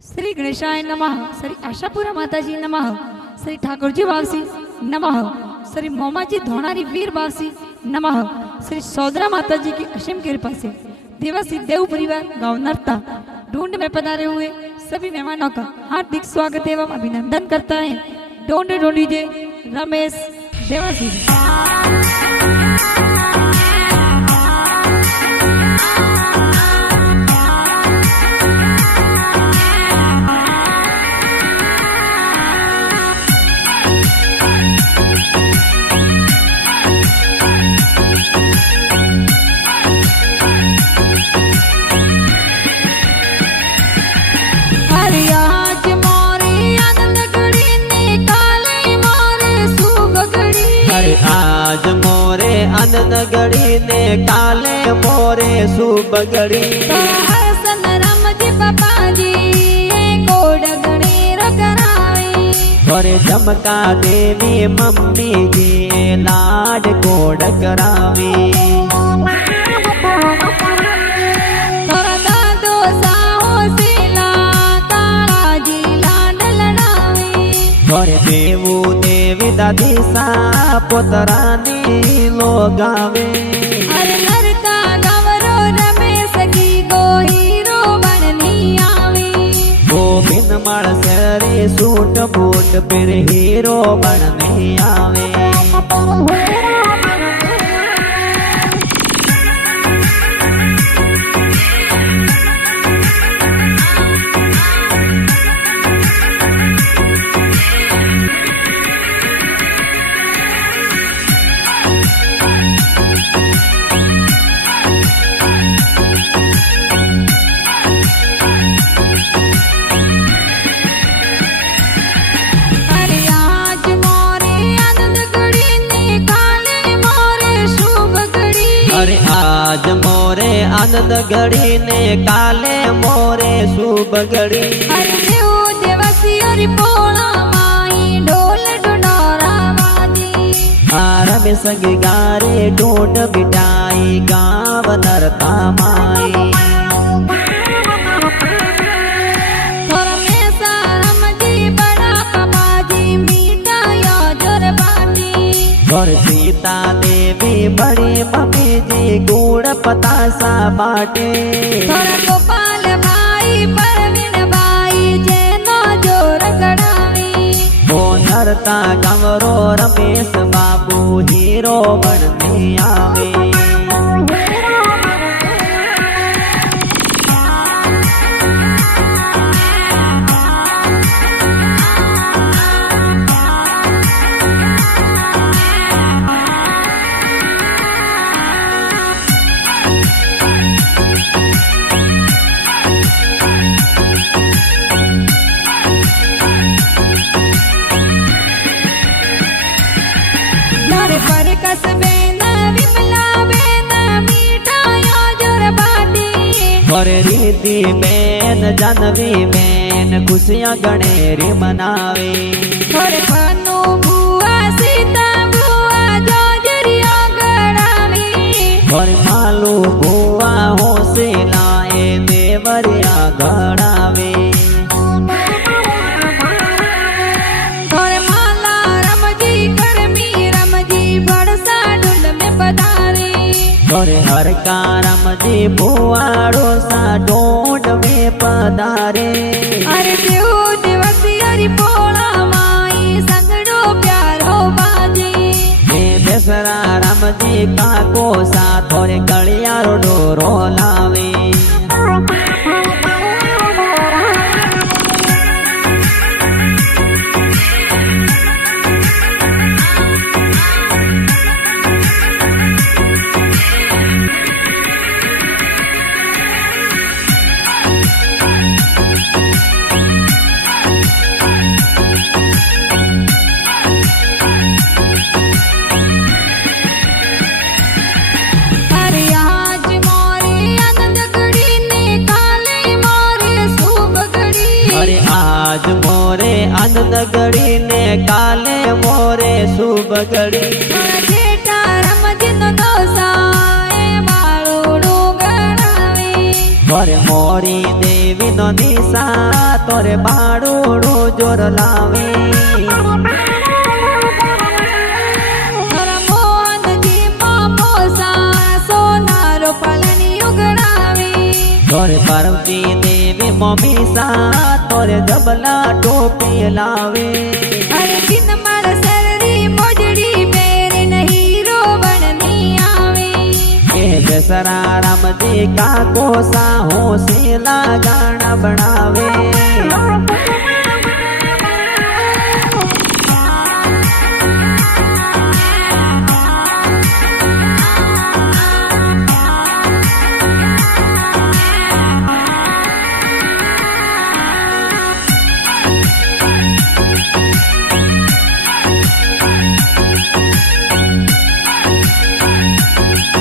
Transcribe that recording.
श्री गणेशाय नमः, श्री आशापुरा माताजी नमः, श्री ठाकुरजी वावसी नमः, श्री मोमाजी धोनारी वीर वावसी नमः, श्री सौदरा माताजी की असीम कृपा से देवासी देव परिवार गांव नरता ढूंढ में पधारे हुए सभी मेहमानों का हार्दिक स्वागत एवं अभिनंदन करता है। ढूंढ ढूंढीजे रमेश देवासी। आज मोरे आनंद घड़ी ने काले मोरे शुभ घड़ी हसन राम जी पापा जी कोड घड़ी रगराई थोड़े चमका देवी मम्मी जी लाड कोड करावी थोड़ा दादो साहो सिला काला जी लाड लड़ावी थोड़े देवू देवी दादी सा पोतरानी लोगावे अरे लड़का गवरो रमेश की गो हीरो बननी आवी वो बिन मड़ सरे सूट बूट फिर हीरो बनने आवे आज मोरे आनंद घड़ी ने काले मोरे शुभ घड़ी में संग गारे ढूंढ बिटाई गाँव नरता माई और सीता देवी बड़ी मम्मी जी गुड़ पतासा बाटे गोपाल भाई परवीन भाई जैनो जोर गड़ावी वो नरता गंवरो रमेश बाबू हीरो बनने आवे और रीति बेन जानवी बेन खुशियाँ गणेरी मनावे और खानो बुआ सीता बुआ जोजरिया गड़ावी और मालू बुआ हो से लाए देवरिया गड़ावे और माला रमजी करमी रमजी बड़सा ढूंढ में पधारे और हर कारम जी बुआड़ो सा ढूंढ में पधारे अरे देव देवसी हरि पोला माई संगड़ो प्यार हो बाजी बेसरा राम जी काको सा थोड़े गलियारो डोरो लावे आज मोरे आनंद घड़ी ने काले मोरे शुभ घड़ी जेठा रमजिन दोसा ए बाळो डोगरावे और मोरी दे દેવી નો નિશા તોરે બાળોડો જોર લાવે તોરે પાર્વતી દેવી મમ્મી સા તોરે જબલા ટોપી લાવે અરે ચિન મારા સરરી મોજડી પહેરે નહીં રોવણની આવે એ બેસરા રામજી કાકો સા હોસેલા ગાણા બનાવે